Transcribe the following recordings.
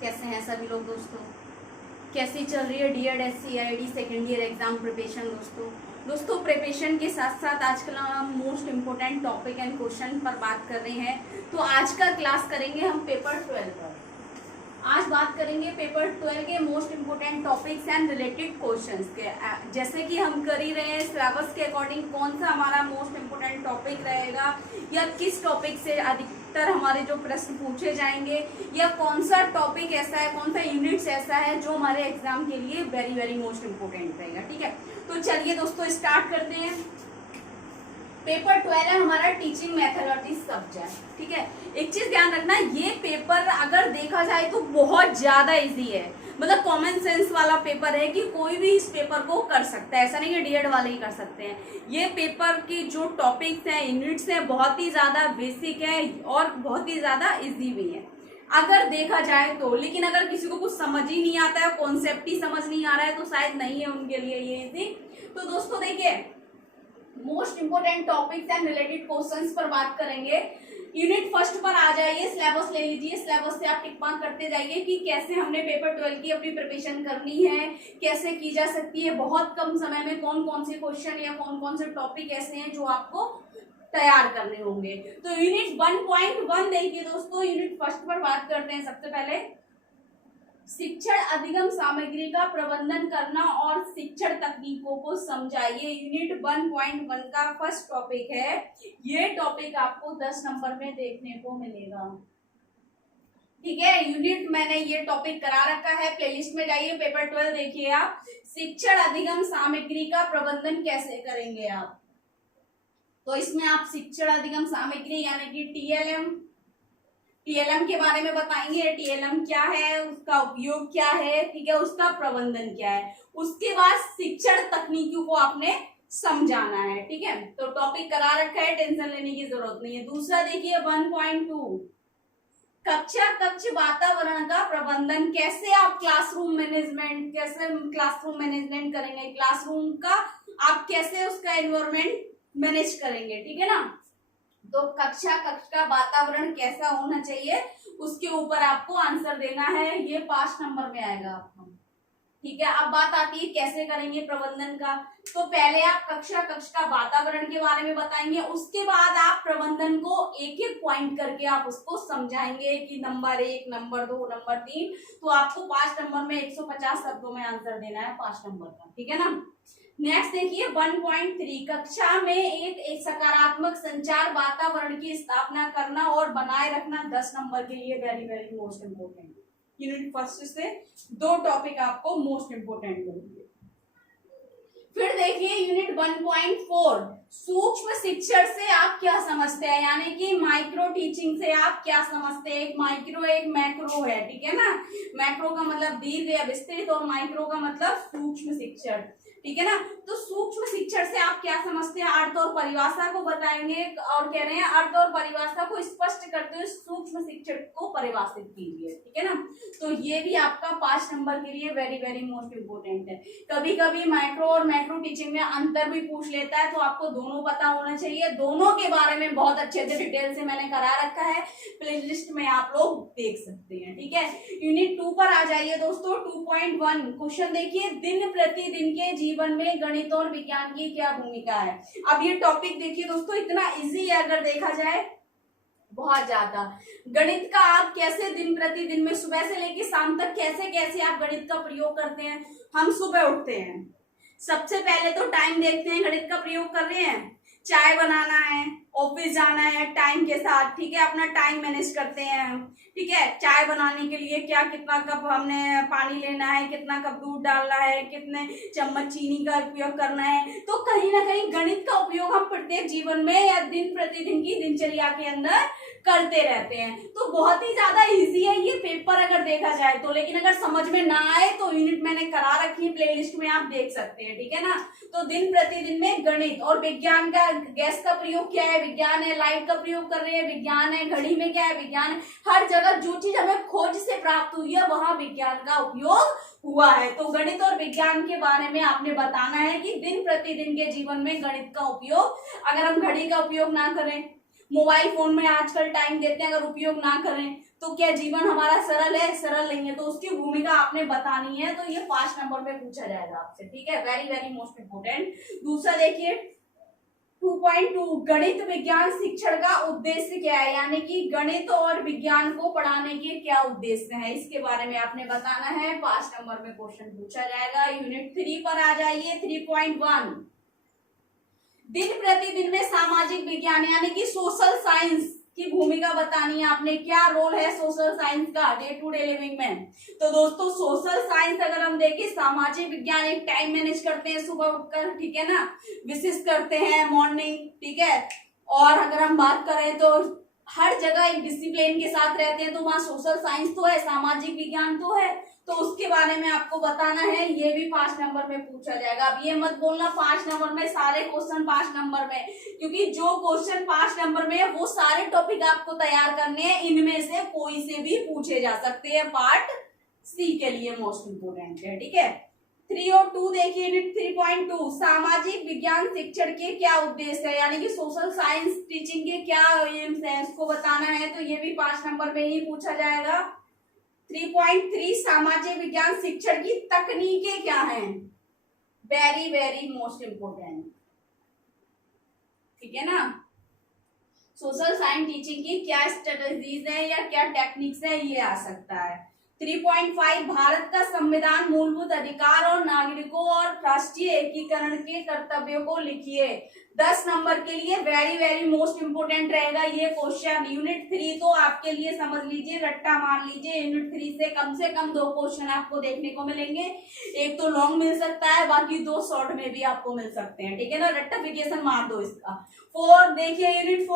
कैसे हैं सभी लोग दोस्तों? कैसी चल रही है DEd SCID second year exam preparation दोस्तों प्रिपरेशन के साथ साथ आजकल हम most important topic and question पर बात कर रहे हैं। तो आज का क्लास करेंगे हम पेपर 12 पर। आज बात करेंगे पेपर 12 के most important topics and related questions के। जैसे कि हम कर ही रहे हैं सिलेबस के अकॉर्डिंग कौन सा हमारा मोस्ट इम्पोर्टेंट टॉपिक रहेगा या किस टॉपिक से अधिकतर हमारे जो प्रश्न पूछे जाएंगे या कौन सा टॉपिक ऐसा है, कौन सा यूनिट्स ऐसा है जो हमारे एग्जाम के लिए वेरी वेरी मोस्ट इम्पोर्टेंट रहेगा। ठीक है, तो चलिए दोस्तों स्टार्ट करते हैं। पेपर 12 है हमारा टीचिंग मेथोडोलॉजी सब्जेक्ट। ठीक है, एक चीज ध्यान रखना, ये पेपर अगर देखा जाए तो बहुत ज्यादा इजी है, मतलब कॉमन सेंस वाला पेपर है कि कोई भी इस पेपर को कर सकता है। ऐसा नहीं कि डीएड वाले ही कर सकते हैं। ये पेपर की जो टॉपिक्स हैं, यूनिट्स हैं, बहुत ही ज्यादा बेसिक है और बहुत ही ज्यादा इजी भी है अगर देखा जाए तो। लेकिन अगर किसी को कुछ समझ ही नहीं आता है, कॉन्सेप्ट ही समझ नहीं आ रहा है, तो शायद नहीं है उनके लिए ये इजी। तो दोस्तों देखिए, most important topics and related questions पर बात करेंगे। यूनिट फर्स्ट पर आ जाइए, सिलेबस ले लीजिए, सिलेबस से आप टिक मार्क करते जाइए कि कैसे हमने पेपर 12 की अपनी प्रिपरेशन करनी है, कैसे की जा सकती है बहुत कम समय में, कौन कौन से क्वेश्चन या कौन कौन से टॉपिक ऐसे हैं जो आपको तैयार करने होंगे। तो यूनिट 1.1 देखिए दोस्तों, यूनिट फर्स्ट पर बात करते हैं। सबसे पहले शिक्षण अधिगम सामग्री का प्रबंधन करना और शिक्षण तकनीकों को समझाइए। यूनिट 1.1 का फर्स्ट टॉपिक है। ये टॉपिक आपको 10 नंबर में देखने को मिलेगा। ठीक है, यूनिट मैंने ये टॉपिक करा रखा है, प्लेलिस्ट में जाइए, पेपर 12 देखिए आप। शिक्षण अधिगम सामग्री का प्रबंधन कैसे करेंगे आप, तो इसमें आप शिक्षण अधिगम सामग्री यानी कि टीएलएम के बारे में बताएंगे। टीएलएम क्या है, उसका उपयोग क्या है, ठीक है, उसका प्रबंधन क्या है। उसके बाद शिक्षण तकनीकों को आपने समझाना है। ठीक है, तो टॉपिक करा रखा है, टेंशन लेने की जरूरत नहीं है। दूसरा देखिए 1.2 कक्ष वातावरण का प्रबंधन। कैसे आप क्लासरूम मैनेजमेंट करेंगे, क्लासरूम का आप कैसे उसका एनवायरमेंट मैनेज करेंगे। ठीक है ना, तो कक्ष का वातावरण कैसा होना चाहिए उसके ऊपर आपको आंसर देना है। ये 5 नंबर में आएगा आपको। ठीक है, अब बात आती है कैसे करेंगे प्रबंधन का। तो पहले आप कक्ष का वातावरण के बारे में बताएंगे, उसके बाद आप प्रबंधन को एक एक पॉइंट करके आप उसको समझाएंगे कि नंबर 1, नंबर 2, नंबर 3। तो आपको 5 नंबर में 150 शब्दों में आंसर देना है 5 नंबर का। ठीक है ना। नेक्स्ट देखिए 1.3 कक्षा में एक सकारात्मक संचार वातावरण की स्थापना करना और बनाए रखना 10 नंबर के लिए very very most important. Unit first से 2 टॉपिक आपको मोस्ट इम्पोर्टेंट होंगे। फिर देखिए यूनिट 1.4 सूक्ष्म शिक्षण से आप क्या समझते हैं, यानी कि माइक्रो टीचिंग से आप क्या समझते हैं। एक माइक्रो एक मैक्रो है, ठीक है ना। मैक्रो का मतलब दीर्घ या विस्तृत और माइक्रो का मतलब सूक्ष्म शिक्षण। ठीक है ना, तो सूक्ष्म शिक्षण से आप क्या समझते हैं, अर्थ और परिभाषा को बताएंगे और कह रहे हैं अर्थ और परिभाषा को स्पष्ट करते हुए सूक्ष्म शिक्षण को परिभाषित कीजिए। ठीक है ना, तो ये भी आपका 5 नंबर के लिए वेरी वेरी मोस्ट इम्पोर्टेंट है। कभी कभी माइक्रो और मैक्रो टीचिंग में अंतर भी पूछ लेता है, तो आपको दोनों पता होना चाहिए। दोनों के बारे में बहुत अच्छे से डिटेल से मैंने करा रखा है, प्लेलिस्ट में आप लोग देख सकते हैं। ठीक है, यूनिट 2 पर आ जाइए दोस्तों। 2.1 क्वेश्चन देखिए, दिन प्रतिदिन के जीवन में गणित और विज्ञान की क्या भूमिका है। अब ये टॉपिक देखिए दोस्तों, इतना इजी है अगर देखा जाए, बहुत ज्यादा। गणित का आप कैसे दिन प्रतिदिन में सुबह से लेकर शाम तक कैसे कैसे आप गणित का प्रयोग करते हैं। हम सुबह उठते हैं, सबसे पहले तो टाइम देखते हैं, गणित का प्रयोग कर रहे हैं, चाय बनाना है, ऑफिस जाना है टाइम के साथ। ठीक है, अपना टाइम मैनेज करते हैं। ठीक है, चाय बनाने के लिए क्या कितना कप हमने पानी लेना है, कितना कप दूध डालना है, कितने चम्मच चीनी का उपयोग करना है। तो कहीं ना कहीं गणित का उपयोग हम प्रत्येक जीवन में या दिन प्रतिदिन की दिनचर्या के अंदर करते रहते हैं। तो बहुत ही ज्यादा इजी है ये पेपर अगर देखा जाए तो। लेकिन अगर समझ में ना आए तो यूनिट मैंने करा रखी है, प्लेलिस्ट में आप देख सकते हैं। ठीक है ना, तो दिन प्रतिदिन में गणित और विज्ञान का, गैस का प्रयोग क्या है, विज्ञान है। लाइट का प्रयोग कर रहे हैं, विज्ञान है। घड़ी में क्या है, विज्ञान है। हर जगह जो चीज हमें खोज से प्राप्त हुई है वहां विज्ञान का उपयोग हुआ है। तो गणित और विज्ञान के बारे में आपने बताना है कि दिन प्रतिदिन के जीवन में गणित का उपयोग, अगर हम घड़ी का उपयोग ना करें, मोबाइल फोन में आजकल टाइम देते हैं, अगर उपयोग ना करें तो क्या जीवन हमारा सरल है? सरल नहीं है, तो उसकी भूमिका आपने बतानी है, तो ये 5 नंबर में पूछा जाएगा आपसे, ठीक है। Very very most important. दूसरा देखिए 2.2 गणित विज्ञान शिक्षण का उद्देश्य क्या है, यानी कि गणित और विज्ञान को पढ़ाने के क्या उद्देश्य है, इसके बारे में आपने बताना है। 5 नंबर में क्वेश्चन पूछा जाएगा। यूनिट 3 पर आ जाइए। 3.1 दिन प्रतिदिन में सामाजिक विज्ञान यानी कि सोशल साइंस की भूमिका बतानी है आपने। क्या रोल है सोशल साइंस का डे टू डे लिविंग में? तो दोस्तों सोशल साइंस अगर हम देखें, सामाजिक विज्ञान एक टाइम मैनेज करते हैं सुबह उठकर, ठीक है ना, विशिष्ट करते हैं मॉर्निंग, ठीक है। और अगर हम बात करें तो हर जगह एक डिसिप्लिन के साथ रहते हैं, तो वहां सोशल साइंस तो है, सामाजिक विज्ञान तो है, तो उसके बारे में आपको बताना है। ये भी 5 नंबर में पूछा जाएगा। अब ये मत बोलना 5 नंबर में सारे क्वेश्चन 5 नंबर में, क्योंकि जो क्वेश्चन 5 नंबर में है वो सारे टॉपिक आपको तैयार करने हैं, इनमें से कोई से भी पूछे जा सकते हैं। पार्ट सी के लिए मोस्ट इंपोर्टेंट है, ठीक है। 3 और 2 देखिए। यूनिट 3.2 सामाजिक विज्ञान शिक्षण के क्या उद्देश्य है, यानी कि सोशल साइंस टीचिंग के क्या एम्स है, उसको बताना है, तो ये भी 5 नंबर में ही पूछा जाएगा। 3.3 सामाजिक विज्ञान शिक्षण की तकनीकें क्या हैं, वेरी वेरी मोस्ट इंपोर्टेंट, ठीक है ना। सोशल साइंस टीचिंग की क्या स्ट्रेटजीज है या क्या टेक्निक्स है, ये आ सकता है। 3.5 भारत का संविधान मूलभूत अधिकार और नागरिकों और राष्ट्रीय एकीकरण के कर्तव्यों को लिखिए। 10 नंबर के लिए वेरी वेरी मोस्ट इंपोर्टेंट रहेगा ये क्वेश्चन। यूनिट 3 तो आपके लिए समझ लीजिए, रट्टा मार लीजिए, यूनिट 3 से कम 2 क्वेश्चन आपको देखने को मिलेंगे। एक तो लॉन्ग मिल सकता है, बाकी 2 शॉर्ट में भी आपको मिल सकते हैं, ठीक है ना। रट्टाफिकेशन मार दो इसका। 4 देखिए, यूनिट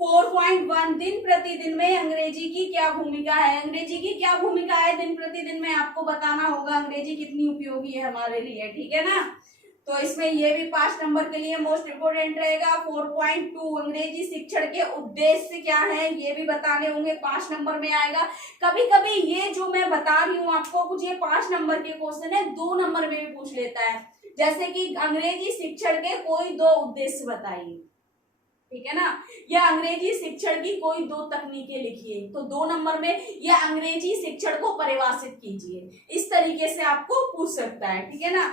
4.1 दिन प्रतिदिन में अंग्रेजी की क्या भूमिका है। अंग्रेजी की क्या भूमिका है दिन प्रतिदिन में, आपको बताना होगा अंग्रेजी कितनी उपयोगी है हमारे लिए, ठीक है ना। तो इसमें ये भी 5 नंबर के लिए मोस्ट इंपोर्टेंट रहेगा। 4.2 अंग्रेजी शिक्षण के उद्देश्य क्या है, ये भी बताने होंगे, 5 नंबर में आएगा। कभी कभी ये जो मैं बता रही हूँ आपको, कुछ ये 5 नंबर के क्वेश्चन है 2 नंबर में भी पूछ लेता है, जैसे कि अंग्रेजी शिक्षण के कोई 2 उद्देश्य बताइए, ठीक है ना, या अंग्रेजी शिक्षण की कोई 2 तकनीकें लिखिए, तो 2 नंबर में या अंग्रेजी शिक्षण को परिभाषित कीजिए, इस तरीके से आपको पूछ सकता है, ठीक है ना।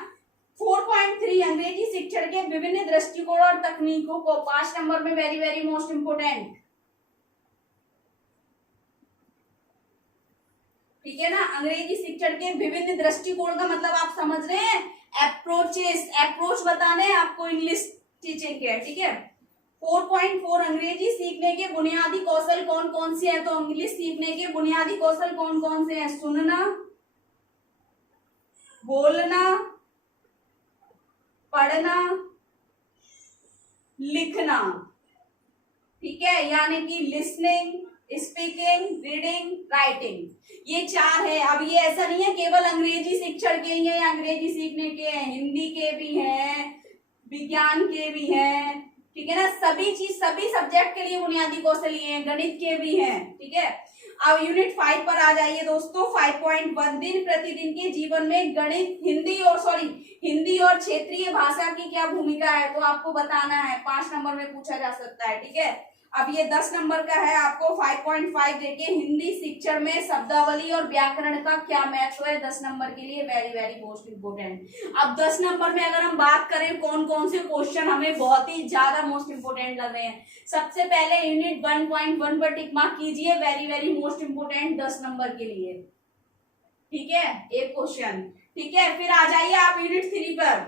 4.3 अंग्रेजी शिक्षण के विभिन्न दृष्टिकोण और तकनीकों को 5 नंबर में वेरी वेरी मोस्ट इंपोर्टेंट, ठीक है ना। अंग्रेजी शिक्षण के विभिन्न दृष्टिकोण का मतलब आप समझ रहे हैं, अप्रोचेस, अप्रोच बताने हैं आपको इंग्लिश टीचिंग के, ठीक है। 4.4 अंग्रेजी सीखने के बुनियादी कौशल कौन कौन से हैं, तो इंग्लिश सीखने के बुनियादी कौशल कौन कौन से हैं, सुनना, बोलना, पढ़ना, लिखना, ठीक है, यानी कि लिसनिंग, स्पीकिंग, रीडिंग, राइटिंग, ये 4 है। अब ये ऐसा नहीं है केवल अंग्रेजी शिक्षण के ही है या अंग्रेजी सीखने के हैं, हिंदी के भी हैं, विज्ञान के भी हैं, ठीक है ना, सभी सब्जेक्ट के लिए बुनियादी कौशल ये हैं, गणित के भी हैं, ठीक है। अब यूनिट 5 पर आ जाइए दोस्तों। 5.1 दिन प्रतिदिन के जीवन में गणित, हिंदी और क्षेत्रीय भाषा की क्या भूमिका है, तो आपको बताना है, 5 नंबर में पूछा जा सकता है, ठीक है। अब ये 10 नंबर का है, आपको 5.5 देखिए, हिंदी शिक्षण में शब्दावली और व्याकरण का क्या महत्व है, 10 नंबर के लिए वेरी वेरी मोस्ट इंपोर्टेंट। अब 10 नंबर में अगर हम बात करें कौन कौन से क्वेश्चन हमें बहुत ही ज्यादा मोस्ट इंपोर्टेंट लग रहे हैं, सबसे पहले यूनिट 1.1 पर टिक मार्क कीजिए, very very most important 10 number के लिए, ठीक है, एक क्वेश्चन, ठीक है। फिर आ जाइए आप यूनिट 3 पर।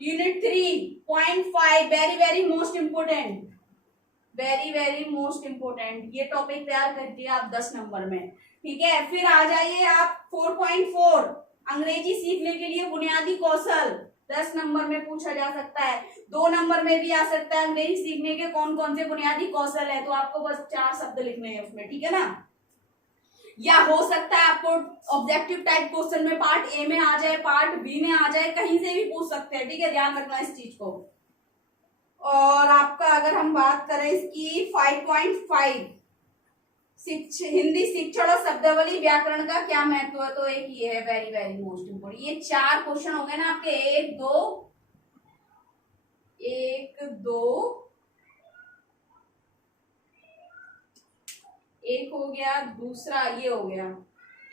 Unit 3.5 very very most important, very very most important, ये टॉपिक तैयार कर दिया आप 10 नंबर में, ठीक है। फिर आ जाइए आप 4.4 अंग्रेजी सीखने के लिए बुनियादी कौशल, 10 नंबर में पूछा जा सकता है, 2 नंबर में भी आ सकता है, अंग्रेजी सीखने के कौन कौन से बुनियादी कौशल है, तो आपको बस 4 शब्द लिखने हैं उसमें, ठीक है ना। या हो सकता है आपको ऑब्जेक्टिव टाइप क्वेश्चन में पार्ट ए में आ जाए, पार्ट बी में आ जाए, कहीं से भी पूछ सकते हैं, ठीक है, ध्यान रखना इस चीज को। और आपका अगर हम बात करें इसकी 5.5 हिंदी शिक्षण और शब्दावली व्याकरण का क्या महत्व है, तो एक ये है वेरी वेरी मोस्ट इंपोर्टेंट। ये 4 क्वेश्चन हो गए ना आपके, 1 2 एक हो गया, दूसरा ये हो गया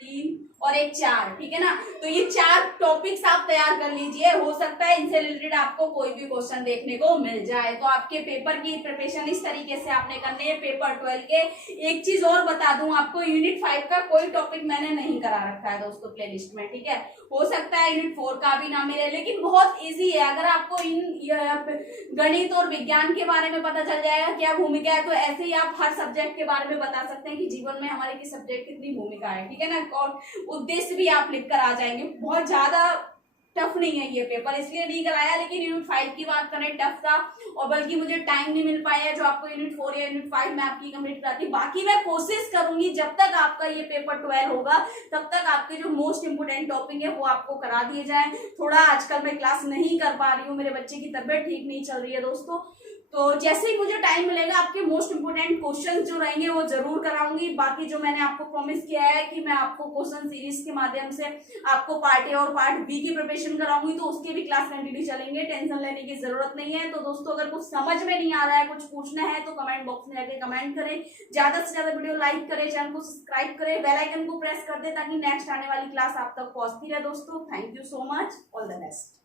3 और एक 4, ठीक है ना। तो ये 4 टॉपिक्स आप तैयार कर लीजिए, हो सकता है इनसे रिलेटेड आपको कोई भी क्वेश्चन देखने को मिल जाए। तो आपके पेपर की प्रिपरेशन इस तरीके से आपने करनी है पेपर 12 के। एक चीज और बता दूं आपको, यूनिट 5 का कोई टॉपिक मैंने नहीं करा रखा है दोस्तों प्लेलिस्ट में, ठीक है। हो सकता है यूनिट 4 का भी ना मिले, लेकिन बहुत ईजी है। अगर आपको इन गणित और विज्ञान के बारे में पता चल जाएगा क्या भूमिका है, तो ऐसे ही आप हर सब्जेक्ट के बारे में बता सकते हैं कि जीवन में हमारे किस सब्जेक्ट कितनी भूमिका है, ठीक है ना। और उद्देश्य भी आप लिख कर आ जाएंगे। बहुत ज्यादा टफ नहीं है ये पेपर, इसलिए नहीं कराया। लेकिन यूनिट 5 की बात करें, टफ था, और बल्कि मुझे टाइम नहीं मिल पाया जो आपको यूनिट 4 या यूनिट 5 में आपकी कंप्लीट कराती। बाकी मैं कोशिश करूंगी जब तक आपका ये पेपर 12 होगा तब तक आपके जो मोस्ट इंपोर्टेंट टॉपिक है वो आपको करा दिए जाए। थोड़ा आजकल मैं क्लास नहीं कर पा रही हूँ, मेरे बच्चे की तबियत ठीक नहीं चल रही है दोस्तों। तो जैसे ही मुझे टाइम मिलेगा आपके मोस्ट इंपोर्टेंट क्वेश्चन जो रहेंगे वो जरूर कराऊंगी। बाकी जो मैंने आपको प्रॉमिस किया है कि मैं आपको क्वेश्चन सीरीज के माध्यम से आपको पार्ट ए और पार्ट बी की प्रिपरेशन कराऊंगी, तो उसके भी क्लास कंटिन्यू चलेंगे, टेंशन लेने की जरूरत नहीं है। तो दोस्तों अगर कुछ समझ में नहीं आ रहा है, कुछ पूछना है, तो कमेंट बॉक्स में जाके कमेंट करें। ज्यादा से ज्यादा वीडियो लाइक करें, चैनल को सब्सक्राइब करें, बेल आइकन को प्रेस कर दे ताकि नेक्स्ट आने वाली क्लास आप तक पहुंचती रहे दोस्तों। Thank you so much, all the best.